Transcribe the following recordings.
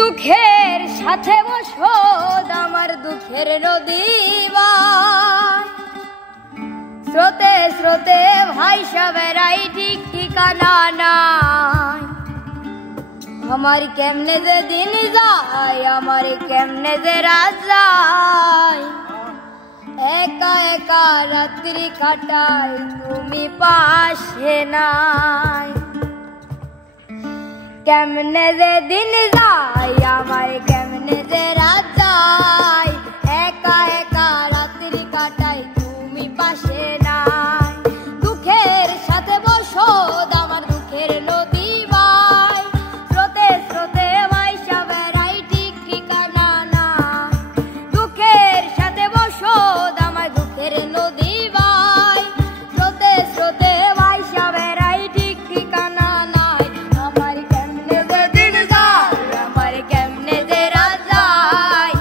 দুঃখের সাথে বসত আমার দুঃখের নদী স্রোতে স্রোতে ভাইসা বেড়াই ঠিক ঠিকানা নাই। আমার কেমনে যে দিন যায়, আমার কেমনে যে রাত যায়, একা একা রাত্রি কাটাই তুমি পাশে নাই। কেমনে যে দিন যায়, আমার কেমনে যে রাত যায়, একা একা রাত্রি কাটাই তুমি পাশে নাই। দুঃখের সাথে বসত আমার দুঃখের নদী বাই, স্রোতে স্রোতে ভাইসা বেড়াই ঠিক ঠিকানা নাই। দুঃখের সাথে বসত আমার দুঃখের নদী বাই, স্রোতে স্রোতে ভাইসা বেড়াই ঠিক ঠিকানা নাই। আমার কেমনে যে দিন যায়, আমার কেমনে যে রাত যায়,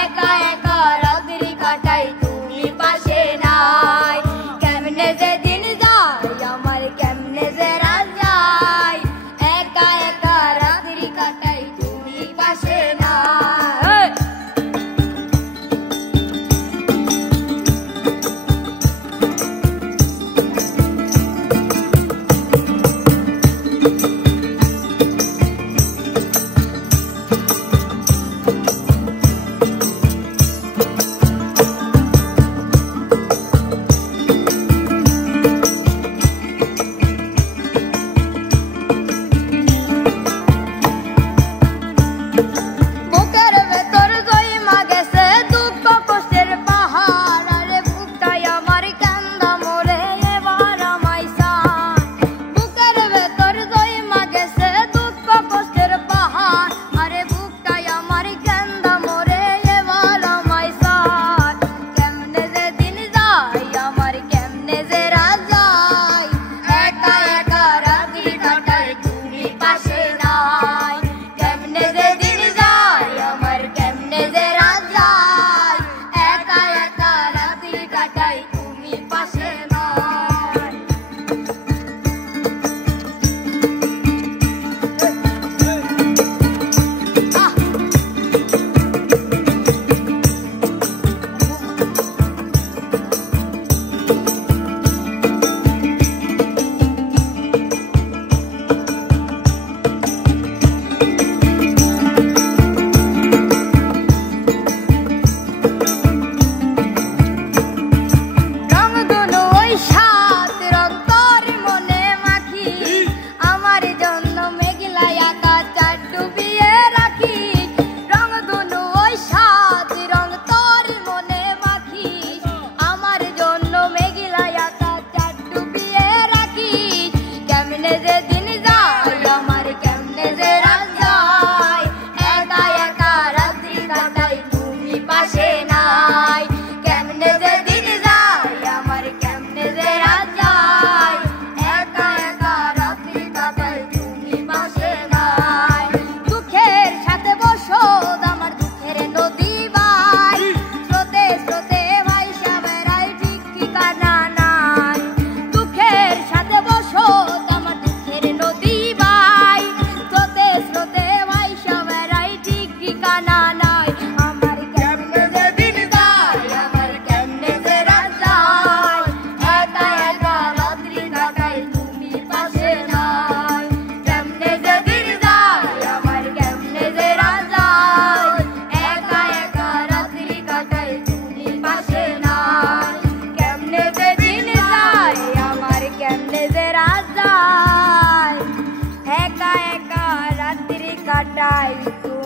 একা একা রাত্রি কাটাই তুমি পাশে নাই। কেমনে যে দিন যায়, আমার কেমনে যে রাত যায়, একা একা রাত্রি কাটাই তুমি পাশে নাই। বুকের ভেতর জমা গেছে দুঃখ কষ্টের পাহাড়, আরে বুকটাই আমার কান্দা মোরে এবার আমায় চায়। বুকের ভেতর জমা গেছে দুঃখ কষ্টের পাহাড়, আরে বুকটাই আমার কান্দা মোরে এবার আমায় চায়। কেমনে যে দিন যায়, আমার কেমনে যে রাত যায়, একা একা রাত্রি কাটাই তুমি পাশে নাই। কেমনে যে দিন যায়, আমার কেমনে যে রাত যায়, একা একা রাত্রি কাটাই তুমি পাশে নাই। রং ধনু ওই সাত রং তোর মনে মাখি, আমার জন্য মেঘলা আকাশ চাঁদ ডুবিয়ে রাখি। রং ধনু ওই সাত রং তোর মনে মাখি, আমার জন্য মেঘলা আকাশ চাঁদ ডুবিয়ে রাখি। কেমনে যে দিন যায়, আমার কেমনে যে রাত যায়, একা একা রাত্রি কাটাই তুমি পাশে নাই। কেমনে যে দিন যায়, আমার কেমনে যে রাত যায়, একা একা রাত্রি কাটাই তুমি পাশে নাই। দুঃখের সাথে বসত আমার দুঃখের নদী বাই, স্রোতে স্রোতে ভাইসা বেড়াই ঠিক ঠিকানা নাই। দুঃখের সাথে বসত আমার দুঃখের নদী বাই, স্রোতে স্রোতে ভাইসা বেড়াই ঠিক ঠিকানা নাই। আমার কেমনে যে দিন যায়, আমার কেমনে যে রাত যায়, একা একা রাত্রি কাটাই তুমি পাশে নাই। কেমনে যে দিন যায়, আমার কেমনে যে রাত যায়, একা একা রাত্রি কাটাই তুমি পাশে নাই। কেমনে যে দিন যায়, আমার কেমনে যে রাত যায়, একা একা রাত্রি কাটাই তুমি